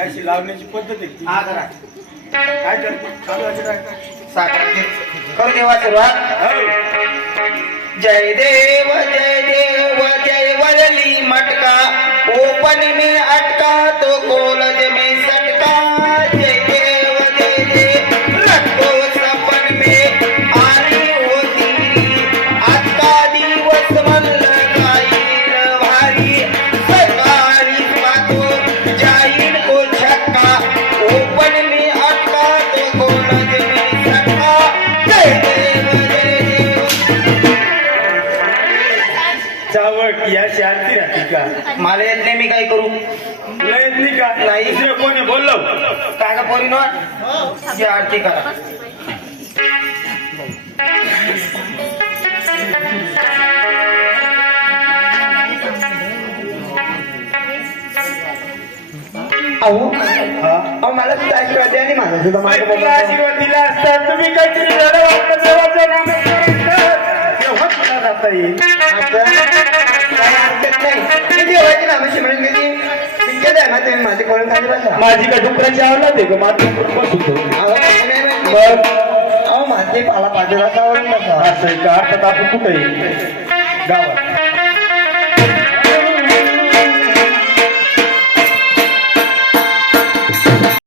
अशी लावण्याची पद्धत आहे ती. हा करा. काय करते चालू आहे काय साखर करू देवा सुरुवात. हो. जय देव जय वरली मटका ओपन में अटका तो कॉलेज में सटका. जय देव रखो सपन में आली होती आता दिवस मल्ल गाईल भारी सकाळी पातो जाईल को छक्का ओपन में अटका तो कॉलेज में सटका. जय देव चावट या शांती राहते का मला येत नाही, मी काय करू. लयत नाही का नाही. दुसरं कोणी बोललो काय का पोरी ना जी आरती करा. अहो हा अहो मला तुझा आशीर्वाद द्या आणि माझा सुद्धा बाई, माझा तुला आशीर्वाद दिला असता तुम्ही काहीतरी झालं वाटतं देवाचं नाम तेव्हा तुला जाता येईल. काही हरकत नाही. मी देवाची नामाशी म्हणून गेली तितके द्या ना तुम्ही माझे कोण खाली बसा. माझी का डुकराची आवडत आहे का माझं बसतो अहो तसं नाही म्हणते. मग अहो माझे पाला पाजराचा आवडून बसा. असं आहे का आता आपण कुठे गावात